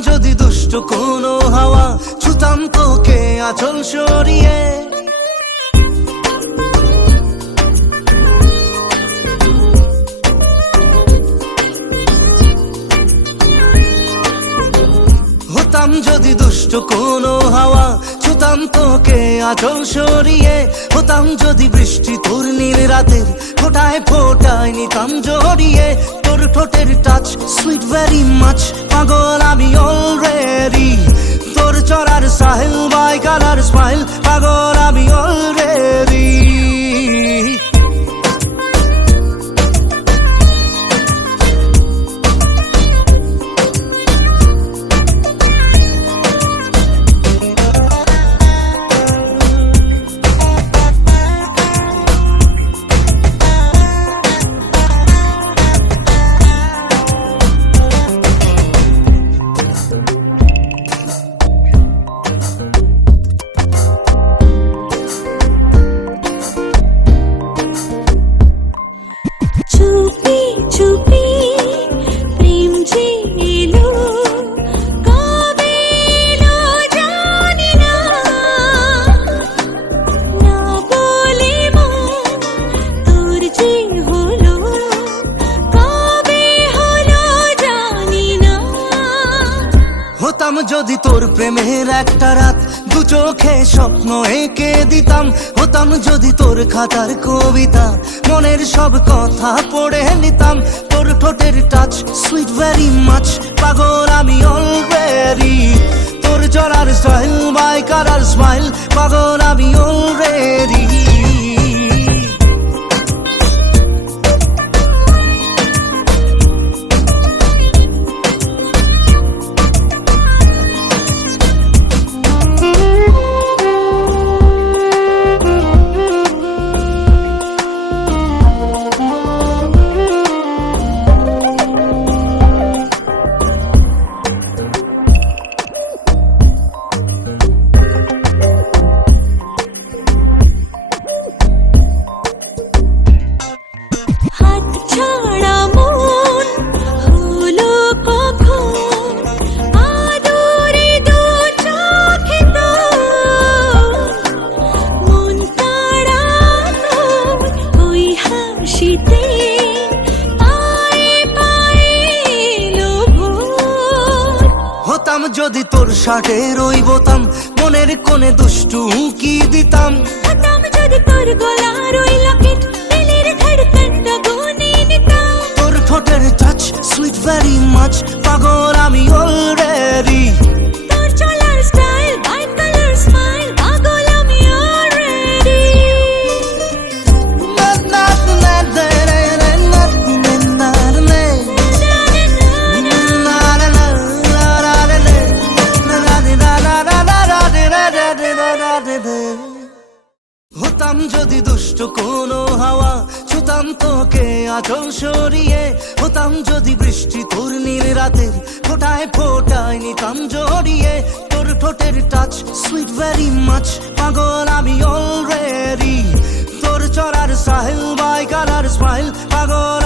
যদি দুষ্ট কোনো হাওয়া, ছুতাম তোকে আঁচল সরিয়ে। হতাম যদি দুষ্ট কোনো হাওয়া, ছুতাম তোকে আঁচল সরিয়ে। হতাম যদি বৃষ্টি তোর নীল রাতের ফোটায় ফোটায় নিতাম জড়িয়ে। তোর ঠোঁটের টাচ সুইট ভেরি মাচ, পাগল আমি অলরেডি। তোর চড়ার সাহেল বাই কালার স্মাইল, পাগল আমি অলরেডি। হতাম যদি তোর প্রেমের একটা রাত, দু চোখে স্বপ্ন এঁকে দিতাম। হতাম যদি তোর খাতার কবিতা, মনের সব কথা পড়ে নিতাম। তোর ঠোঁটের টাচ সুইট ভেরি মাচ, পাগল আমি অলরেডি। তোর চড়ার স্টাইল বাই কালার স্মাইল, পাগল আমি অলরেডি। হতাম যদি তোর শার্টের ওই বোতাম, মনের কোণে দুষ্টু উঁকি দিতাম। হতাম যদি তোর গলার ওই লকেট, দিলের ধড়কনটা গুনে নিতাম। তোর ঠোঁটের টাচ সুইট ভেরি মাচ, পাগল আমি অলরেডি। তোর চলার স্টাইল বাই কালার স্মাইল, পাগল আমি অলরেডি। হতাম যদি দুষ্ট কোনো হাওয়া, ছুতাম তোকে আঁচল সরিয়ে। হতাম যদি বৃষ্টি তোর নীল রাতের ফোটায় ফোটায় নিতাম জড়িয়ে। তোর ঠোঁটের টাচ সুইট ভেরি মাচ, পাগল আমি অলরেডি। তোর চড়ার সাহেল বাই কালার স্মাইল, পাগল